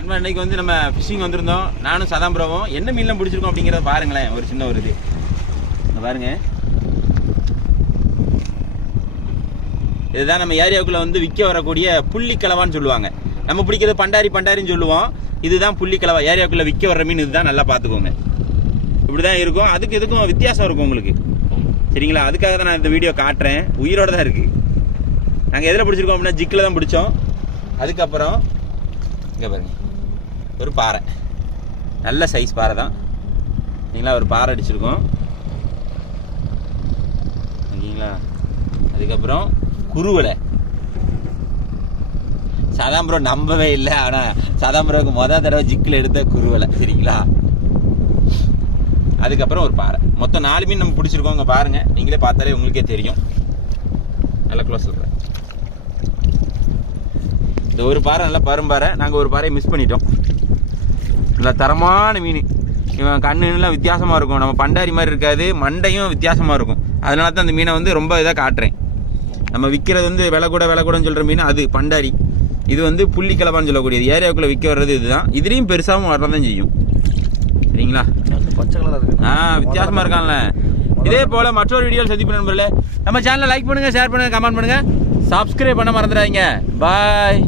நண்பா இன்னைக்கு வந்து நம்ம ஃபிஷிங் வந்திருந்தோம். நானும் சதாம்பரமும் என்ன மீன்லாம் பிடிச்சிருக்கோம் அப்படிங்கிறத பாருங்களேன். ஒரு சின்ன ஒரு இது பாருங்க. இதுதான் நம்ம ஏரியாவுக்குள்ள வந்து விற்க வரக்கூடிய புள்ளிக்கலவான்னு சொல்லுவாங்க. நம்ம பிடிக்கிறது பண்டாரின்னு சொல்லுவோம். இதுதான் புள்ளிக்கலவா. ஏரியாவுக்குள்ள விற்க வர்ற மீன் இதுதான். நல்லா பார்த்துக்கோங்க. இப்படிதான் இருக்கும். அதுக்கு எதுக்கும் வித்தியாசம் இருக்கும் உங்களுக்கு. சரிங்களா? அதுக்காக தான் நான் இந்த வீடியோ காட்டுறேன். உயிரோட தான் இருக்கு. நாங்கள் எதில் பிடிச்சிருக்கோம் அப்படின்னா ஜிக்கில் தான் பிடிச்சோம். அதுக்கப்புறம் இங்கே பாருங்க, ஒரு பாறை, நல்ல சைஸ் பாறை தான். சரிங்களா? ஒரு பாறை அடிச்சிருக்கோம். ஓகேங்களா? அதுக்கப்புறம் குருவலை. சதாம்பரம் நம்பவே இல்லை. ஆனால் சதாம்பரத்துக்கு மொதல் தடவை ஜிக்கில் எடுத்த குருவலை. சரிங்களா? அதுக்கப்புறம் ஒரு பாறை. மொத்தம் 4 மீன் நம்ம பிடிச்சிருக்கோம். இங்கே பாருங்க, நீங்களே பார்த்தாலே உங்களுக்கே தெரியும். நல்லா க்ளோஸ் சொல்கிறேன். இந்த ஒரு பாறை நல்லா பரும்பாறை. நாங்கள் ஒரு பாறையை மிஸ் பண்ணிட்டோம். நல்லா தரமான மீன். இவன் கண்ணுலாம் வித்தியாசமாக இருக்கும். நம்ம பண்டாரி மாதிரி இருக்காது, மண்டையும் வித்தியாசமாக இருக்கும். அதனால தான் அந்த மீனை வந்து ரொம்ப இதாக காட்டுறேன். நம்ம விற்கிறது வந்து விலை கூடன்னு சொல்கிற மீன் அது பண்டாரி. இது வந்து புள்ளிக்கலவான்னு சொல்லக்கூடியது. ஏரியாவுக்குள்ளே விற்க வர்றது இதுதான். இதுலேயும் பெருசாகவும் வரதான் செய்யும். சரிங்களா? பச்சை கலராக இருக்கு. வித்தியாசமாக இருக்கான்ல. இதே போல் மற்றொரு வீடியோவில் சந்திப்பு நண்பர்களே. நம்ம சேனலை லைக் பண்ணுங்கள், ஷேர் பண்ணுங்கள், கமெண்ட் பண்ணுங்கள், சப்ஸ்கிரைப் பண்ண மறந்துடாதீங்க. பாய்.